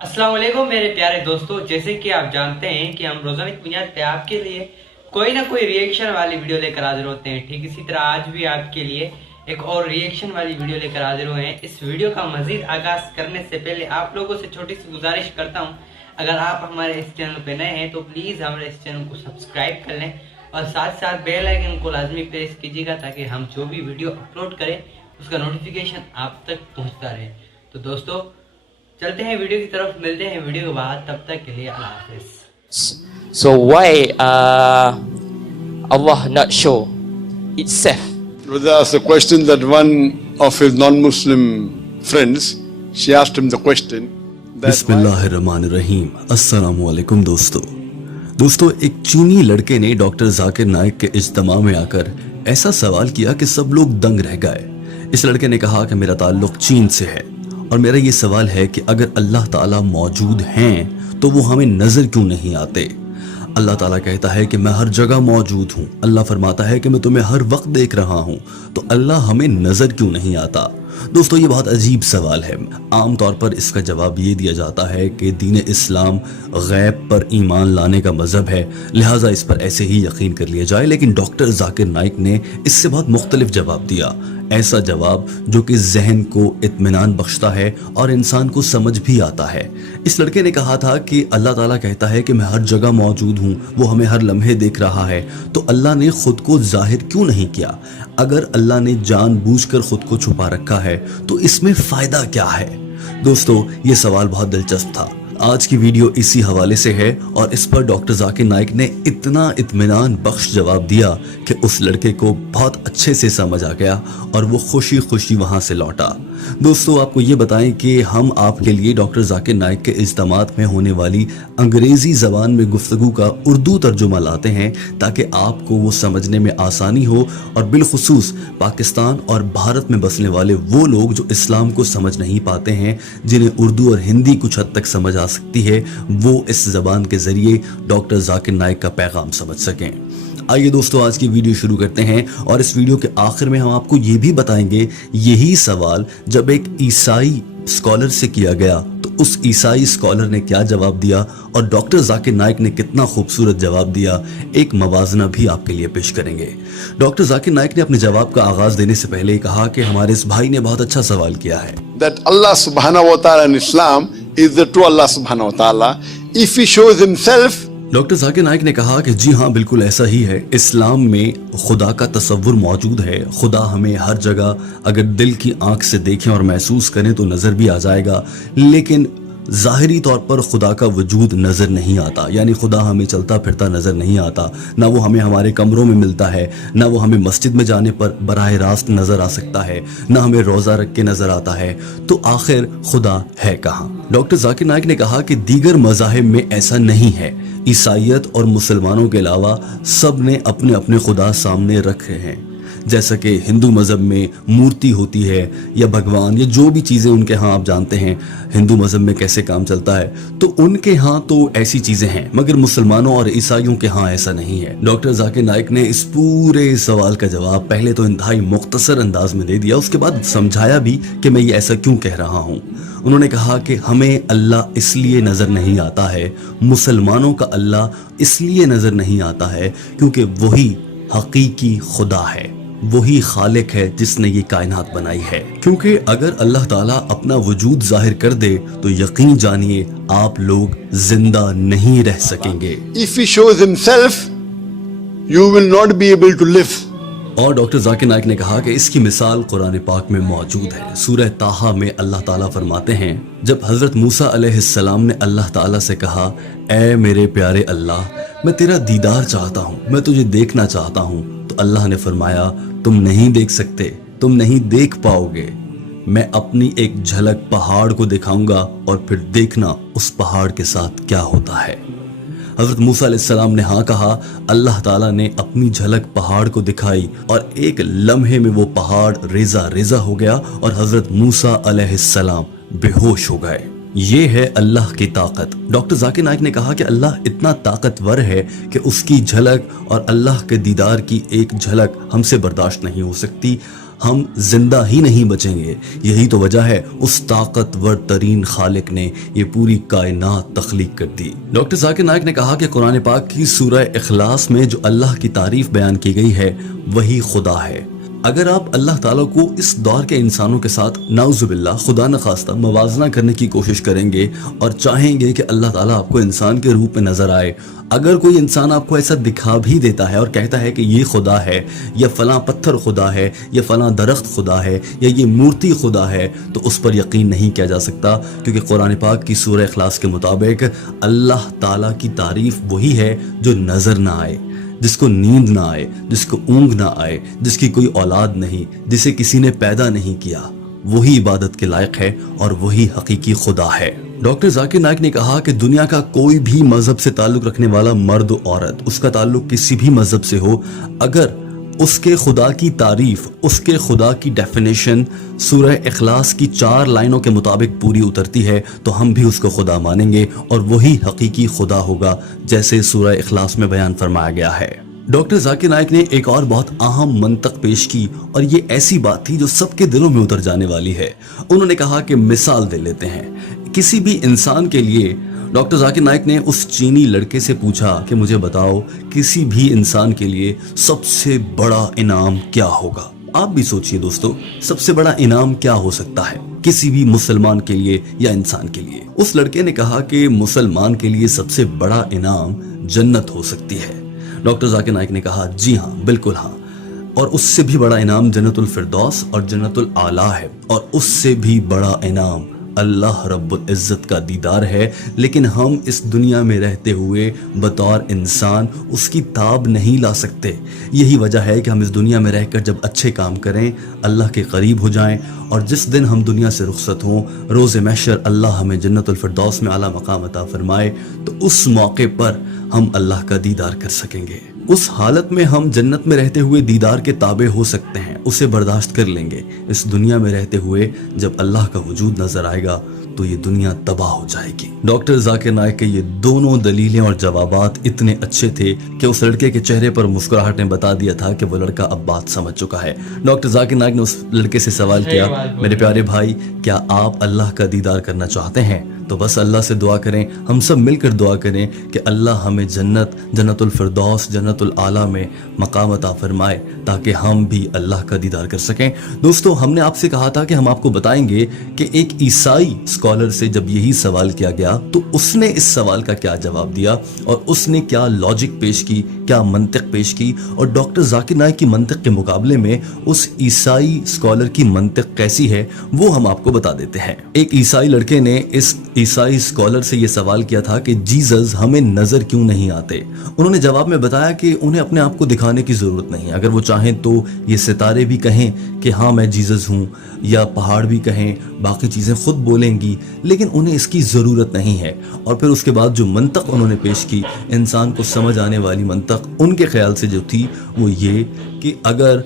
अस्सलाम वालेकुम मेरे प्यारे दोस्तों, जैसे कि आप जानते हैं कि हम रोजाना की बुनियाद पे आपके लिए कोई ना कोई रिएक्शन वाली वीडियो लेकर हाजिर होते हैं। ठीक इसी तरह आज भी आपके लिए एक और रिएक्शन वाली वीडियो लेकर हाजिर हुए हैं। इस वीडियो का मजीद आगाज करने से पहले आप लोगों से छोटी सी गुजारिश करता हूं, अगर आप हमारे इस चैनल पे नए हैं तो प्लीज़ हमारे इस चैनल को सब्सक्राइब कर लें और साथ साथ बेल आइकन को लाजमी प्रेस कीजिएगा ताकि हम जो भी वीडियो अपलोड करें उसका नोटिफिकेशन आप तक पहुँचता रहे। तो दोस्तों चलते हैं वीडियो की तरफ, मिलते हैं वीडियो के बाद, तब तक के लिए अल्लाह हाफिज। So why Allah not show itself? Brother asked a question that one of his non-Muslim friends, she asked him the question that बिस्मिल्लाहिर्रहमानिर्रहीम। अस्सलामु अलैकुम दोस्तों, एक चीनी लड़के ने डॉक्टर जाकिर नाइक के इज्तिमा में आकर ऐसा सवाल किया कि सब लोग दंग रह गए। इस लड़के ने कहा कि मेरा ताल्लुक चीन से है और मेरा ये सवाल है कि अगर अल्लाह ताला मौजूद हैं तो वो हमें नजर क्यों नहीं आते। अल्लाह ताला कहता है कि मैं हर जगह मौजूद हूँ। अल्लाह फरमाता है कि मैं तुम्हें हर वक्त देख रहा हूँ, तो अल्लाह हमें नजर क्यों नहीं आता। दोस्तों ये बहुत अजीब सवाल है। आम तौर पर इसका जवाब ये दिया जाता है कि दीन इस्लाम गैब पर ईमान लाने का मजहब है, लिहाजा इस पर ऐसे ही यकीन कर लिया जाए। लेकिन डॉक्टर जाकिर नाइक ने इससे बहुत मुख्तलिफ जवाब दिया, ऐसा जवाब जो कि जहन को इत्मीनान बख्शता है और इंसान को समझ भी आता है। इस लड़के ने कहा था कि अल्लाह ताला कहता है कि मैं हर जगह मौजूद हूँ, वो हमें हर लम्हे देख रहा है, तो अल्लाह ने खुद को जाहिर क्यों नहीं किया। अगर अल्लाह ने जानबूझकर खुद को छुपा रखा है तो इसमें फायदा क्या है। दोस्तों ये सवाल बहुत दिलचस्प था। आज की वीडियो इसी हवाले से है और इस पर डॉक्टर जाकिर नाइक ने इतना इत्मीनान बख्श जवाब दिया कि उस लड़के को बहुत अच्छे से समझ आ गया और वो खुशी खुशी वहां से लौटा। दोस्तों आपको ये बताएं कि हम आपके लिए डॉक्टर जाकिर नाइक के इज्तिमात में होने वाली अंग्रेजी जबान में गुफ्तगू का उर्दू तर्जुमा लाते हैं ताकि आपको वो समझने में आसानी हो और बिलखुसूस पाकिस्तान और भारत में बसने वाले वो लोग जो इस्लाम को समझ नहीं पाते हैं, जिन्हें उर्दू और हिंदी कुछ हद तक समझ आ सकती है, वो इस जबान के जरिए डॉक्टर जाकिर नाइक का पैगाम समझ सकें। आइए दोस्तों आज की वीडियो शुरू करते हैं और इस वीडियो के आखिर में हम आपको ये भी बताएंगे यही सवाल जब एक ईसाई स्कॉलर से किया गया तो उस ईसाई स्कॉलर ने क्या जवाब दिया और डॉक्टर जाकिर नाइक ने कितना खूबसूरत जवाब दिया। एक मवाजना भी आपके लिए पेश करेंगे। डॉक्टर जाकिर नाइक ने अपने जवाब का आगाज देने से पहले कहा कि हमारे इस भाई ने बहुत अच्छा सवाल किया है। that Allah subhanahu wa ta'ala in Islam is the true Allah subhanahu wa ta'ala. If he shows himself, doctor Zakir Naik ने कहा कि जी हाँ बिल्कुल ऐसा ही है। इस्लाम में खुदा का तसव्वुर मौजूद है। खुदा हमें हर जगह अगर दिल की आंख से देखें और महसूस करें तो नज़र भी आ जाएगा, लेकिन ज़ाहिरी तौर पर खुदा का वजूद नज़र नहीं आता, यानी खुदा हमें चलता फिरता नज़र नहीं आता। ना वो हमें हमारे कमरों में मिलता है, ना वो हमें मस्जिद में जाने पर बराह रास्त नज़र आ सकता है, ना हमें रोज़ा रख के नज़र आता है। तो आखिर खुदा है कहाँ। डॉक्टर जाकिर नाइक ने कहा कि दीगर मज़ाहिब में ऐसा नहीं है। ईसाइयत और मुसलमानों के अलावा सब ने अपने अपने खुदा सामने रखे हैं। जैसा कि हिंदू मज़हब में मूर्ति होती है या भगवान या जो भी चीज़ें उनके यहाँ आप जानते हैं हिंदू मज़हब में कैसे काम चलता है, तो उनके यहाँ तो ऐसी चीज़ें हैं, मगर मुसलमानों और ईसाइयों के यहाँ ऐसा नहीं है। डॉक्टर जाकिर नाइक ने इस पूरे सवाल का जवाब पहले तो इंतहाई मुख्तसर अंदाज में दे दिया, उसके बाद समझाया भी कि मैं ये ऐसा क्यों कह रहा हूँ। उन्होंने कहा कि हमें अल्लाह इसलिए नज़र नहीं आता है, मुसलमानों का अल्लाह इसलिए नज़र नहीं आता है क्योंकि वही हकीकी खुदा है, वही खालिक है जिसने ये कायनात बनाई है। क्योंकि अगर अल्लाह ताला अपना वजूद जाहिर कर दे तो यकीन जानिए आप लोग जिंदा नहीं रह सकेंगे। if he shows himself, you will not be able to live. और डॉक्टर जाकिर नाइक ने कहा कि इसकी मिसाल कुरान पाक में मौजूद है। सूरह ताहा में अल्लाह ताला फरमाते हैं, जब हजरत मूसा अलैहिस्सलाम ने अल्लाह ताला से कहा, ऐ मेरे प्यारे अल्लाह, मैं तेरा दीदार चाहता हूँ, मैं तुझे देखना चाहता हूँ, तो अल्लाह ने फरमाया तुम नहीं देख सकते, तुम नहीं देख पाओगे। मैं अपनी एक झलक पहाड़ को दिखाऊंगा और फिर देखना उस पहाड़ के साथ क्या होता है। हजरत मूसा अलैहिस्सलाम ने हाँ कहा। अल्लाह ताला ने अपनी झलक पहाड़ को दिखाई और एक लम्हे में वो पहाड़ रेजा रेजा हो गया और हजरत मूसा अलैहिस्सलाम बेहोश हो गए। ये है अल्लाह की ताकत। डॉक्टर जाकिर नाइक ने कहा कि अल्लाह इतना ताकतवर है कि उसकी झलक और अल्लाह के दीदार की एक झलक हमसे बर्दाश्त नहीं हो सकती। ہم زندہ ہی نہیں بچیں گے۔ یہی تو وجہ ہے اس طاقتور ترین خالق نے یہ پوری کائنات تخلیق کر دی۔ ڈاکٹر ذاکر نائک نے کہا کہ قرآن پاک کی سورہ اخلاص میں جو اللہ کی تعریف بیان کی گئی ہے وہی خدا ہے۔ اگر آپ اللہ تعالیٰ کو اس دور کے انسانوں کے ساتھ نعوذ باللہ خدا نخواستہ موازنہ کرنے کی کوشش کریں گے اور چاہیں گے کہ اللہ تعالیٰ آپ کو انسان کے روپ میں نظر آئے، اگر کوئی انسان آپ کو ایسا دکھا بھی دیتا ہے اور کہتا ہے کہ یہ خدا ہے یا فلاں پتھر خدا ہے یا فلاں درخت خدا ہے یا یہ مورتی خدا ہے، تو اس پر یقین نہیں کیا جا سکتا، کیونکہ قرآن پاک کی سورہ اخلاص کے مطابق اللہ تعالیٰ کی تعریف وہی ہے جو نظر نہ آئے، جس کو نیند نہ آئے، جس کو اونگ نہ آئے، جس کی کوئی اولاد نہیں، جسے کسی نے پیدا نہیں کیا، وہی عبادت کے لائق ہے اور وہی حقیقی خدا ہے۔ ڈاکٹر ذاکر نائک نے کہا کہ دنیا کا کوئی بھی مذہب سے تعلق رکھنے والا مرد و عورت، اس کا تعلق کسی بھی مذہب سے ہو، اگر اس کے خدا کی تعریف، اس کے خدا کی ڈیفینیشن سورہ اخلاص کی 4 لائنوں کے مطابق پوری اترتی ہے تو ہم بھی اس کو خدا مانیں گے اور وہی حقیقی خدا ہوگا جیسے سورہ اخلاص میں بیان فرمایا گیا ہے۔ ڈاکٹر ذاکر نائک نے ایک اور بہت اہم منطق پیش کی اور یہ ایسی بات تھی جو سب کے دلوں میں اتر جانے والی ہے۔ انہوں نے کہا کہ مثال دے لیتے ہیں، کسی بھی انسان کے لیے، ڈاکٹر ذاکر نائک نے اس چینی لڑکے سے پوچھا کہ مجھے بتاؤ کسی بھی انسان کے لیے سب سے بڑا انعام کیا ہوگا؟ آپ بھی سوچئے دوستو، سب سے بڑا انعام کیا ہو سکتا ہے کسی بھی مسلمان کے لیے یا انسان کے لیے؟ اس لڑکے نے کہا کہ مسلمان کے لیے سب سے بڑا انعام جنت ہو سکتی ہے۔ ڈاکٹر ذاکر نائک نے کہا جی ہاں، بالکل ہاں، اور اس سے بھی بڑا انعام جنت الفردوس اور جنت الاعلیٰ ہے، اور اس سے بھی بڑا انعام اللہ رب العزت کا دیدار ہے، لیکن ہم اس دنیا میں رہتے ہوئے بطور انسان اس کی تاب نہیں لا سکتے۔ یہی وجہ ہے کہ ہم اس دنیا میں رہ کر جب اچھے کام کریں، اللہ کے قریب ہو جائیں، اور جس دن ہم دنیا سے رخصت ہوں، روز محشر اللہ ہمیں جنت الفردوس میں اعلیٰ مقام عطا فرمائے، تو اس موقع پر ہم اللہ کا دیدار کر سکیں گے۔ اس حالت میں ہم جنت میں رہتے ہوئے دیدار کے تابع ہو سکتے ہیں، اسے برداشت کر لیں گے۔ اس دنیا میں رہتے ہوئے جب اللہ کا وجود نظر آئے گا تو یہ دنیا تباہ ہو جائے گی۔ ڈاکٹر ذاکر نائک کے یہ دونوں دلیلیں اور جوابات اتنے اچھے تھے کہ اس لڑکے کے چہرے پر مسکراہٹ نے بتا دیا تھا کہ وہ لڑکا اب بات سمجھ چکا ہے۔ ڈاکٹر ذاکر نائک نے اس لڑکے سے سوال کیا، میرے پیارے بھائی، کیا آپ اللہ کا دیدار کرنا چاہتے ہیں؟ تو بس اللہ سے دعا کریں، ہم سب مل کر دعا کریں کہ اللہ ہمیں جنت الفردوس، جنت الاعلیٰ میں مقام عطا فرمائے تاکہ ہم بھی اللہ کا دیدار کر سکیں۔ دوستو، ہم نے آپ سے کہا تھا کہ ہم آپ کو بتائیں گے کہ ایک عیسائی اسکالر سے جب یہی سوال کیا گیا تو اس نے اس سوال کا کیا جواب دیا اور اس نے کیا لاجک پیش کی، کیا منطق پیش کی، اور ڈاکٹر ذاکر نائک کی منطق کے مقابلے میں اس عیسائی اسکالر کی منطق کیسی ہے وہ ہم آپ کو بتا دیتے ہیں۔ ایک عیسائی لڑکے نے اس عیسائی اسکالر سے یہ سوال کیا تھا کہ جیزس ہمیں نظر کیوں نہیں آتے؟ انہوں نے جواب میں بتایا کہ انہیں اپنے آپ کو دکھانے کی ضرورت نہیں، اگر وہ چاہیں تو یہ ستارے بھی کہیں کہ ہاں میں جیزس ہوں، یا پہاڑ بھی کہیں، باقی چیزیں خود بولیں گی، لیکن انہیں اس کی ضرورت نہیں ہے۔ اور پھر اس کے بعد جو منطق انہوں نے پیش کی، انسان کو سمجھ آنے والی منطق ان کے خیال سے جو تھی وہ یہ کہ اگر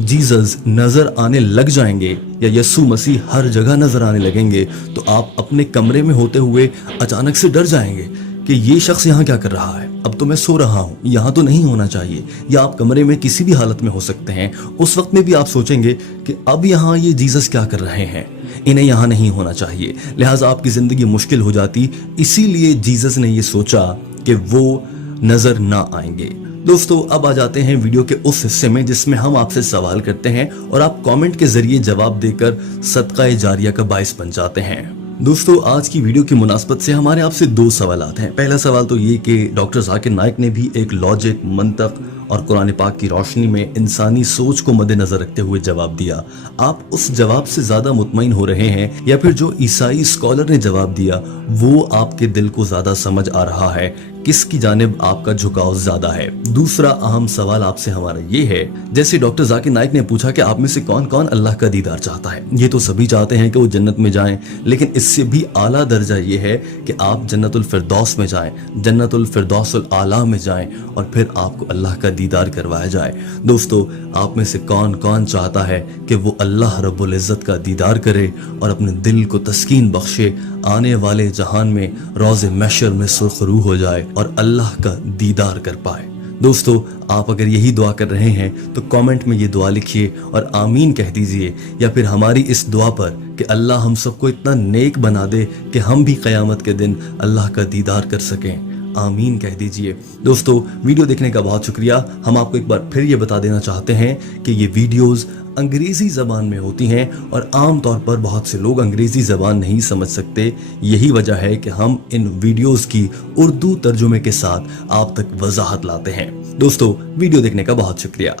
جیزس نظر آنے لگ جائیں گے یا یسوع مسیح ہر جگہ نظر آنے لگیں گے تو آپ اپنے کمرے میں ہوتے ہوئے اچانک سے ڈر جائیں گے کہ یہ شخص یہاں کیا کر رہا ہے، اب تو میں سو رہا ہوں، یہاں تو نہیں ہونا چاہیے، یا آپ کمرے میں کسی بھی حالت میں ہو سکتے ہیں، اس وقت میں بھی آپ سوچیں گے کہ اب یہاں یہ جیزس کیا کر رہے ہیں، انہیں یہاں نہیں ہونا چاہیے، لہٰذا آپ کی زندگی مشکل ہو جاتی۔ اسی لیے جیزس نے یہ سوچا کہ وہ نظر نہ آئیں گے۔ دوستو، اب آ جاتے ہیں ویڈیو کے اس حصے میں جس میں ہم آپ سے سوال کرتے ہیں اور آپ کامنٹ کے ذریعے جواب دے کر صدقہ جاریہ کا باعث بن جاتے ہیں۔ دوستو، آج کی ویڈیو کی مناسبت سے ہمارے آپ سے 2 سوالات ہیں۔ پہلا سوال تو یہ کہ ڈاکٹر ذاکر نائک نے بھی ایک لاجک، منطق اور قرآن پاک کی روشنی میں انسانی سوچ کو مد نظر رکھتے ہوئے جواب دیا۔ آپ اس جواب سے زیادہ مطمئن ہو رہے ہیں یا پھر جو عیسائی اسکالر نے جواب دیا وہ آپ کے دل کو زیادہ سمجھ آ رہا ہے؟ کس کی جانب آپ کا جھکاؤ زیادہ ہے؟ دوسرا اہم سوال آپ سے ہمارا یہ ہے، جیسے ڈاکٹر ذاکر نائک نے پوچھا کہ آپ میں سے کون کون اللہ کا دیدار چاہتا ہے؟ یہ تو سبھی چاہتے ہیں کہ وہ جنت میں جائیں، لیکن اس سے بھی اعلیٰ درجہ یہ ہے کہ آپ جنت الفردوس میں جائیں، جنت الفردوس الاعلیٰ میں جائیں، اور پھر آپ کو اللہ کا دیدار کروایا جائے۔ دوستو، آپ میں سے کون کون چاہتا ہے کہ وہ اللہ رب العزت کا دیدار کرے اور اپنے دل کو تسکین بخشے، آنے والے جہان میں روز محشر میں سرخ روح ہو جائے اور اللہ کا دیدار کر پائے؟ दोस्तों आप अगर यही दुआ कर रहे हैं तो कमेंट में ये दुआ लिखिए और आमीन कह दीजिए, या फिर हमारी इस दुआ पर कि अल्लाह हम सबको इतना नेक बना दे कि हम भी क़यामत के दिन अल्लाह का दीदार कर सकें, आमीन कह दीजिए। दोस्तों वीडियो देखने का बहुत शुक्रिया। हम आपको एक बार फिर ये बता देना चाहते हैं कि ये वीडियोस अंग्रेजी ज़बान में होती हैं और आम तौर पर बहुत से लोग अंग्रेजी ज़बान नहीं समझ सकते। यही वजह है कि हम इन वीडियोस की उर्दू तर्जुमे के साथ आप तक वजाहत लाते हैं। दोस्तों वीडियो देखने का बहुत शुक्रिया।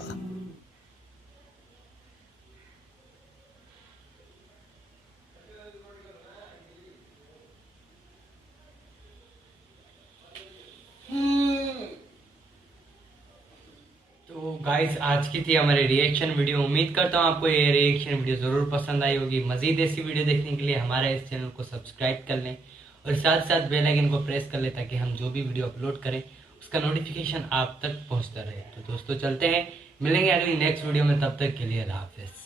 तो गाइस आज की थी हमारी रिएक्शन वीडियो। उम्मीद करता हूँ आपको ये रिएक्शन वीडियो ज़रूर पसंद आई होगी। मज़ीद ऐसी वीडियो देखने के लिए हमारे इस चैनल को सब्सक्राइब कर लें और साथ साथ बेल आइकन को प्रेस कर लें ताकि हम जो भी वीडियो अपलोड करें उसका नोटिफिकेशन आप तक पहुँचता रहे। तो दोस्तों चलते हैं, मिलेंगे अगली नेक्स्ट वीडियो में, तब तक के लिए अल्लाह हाफ़िज़।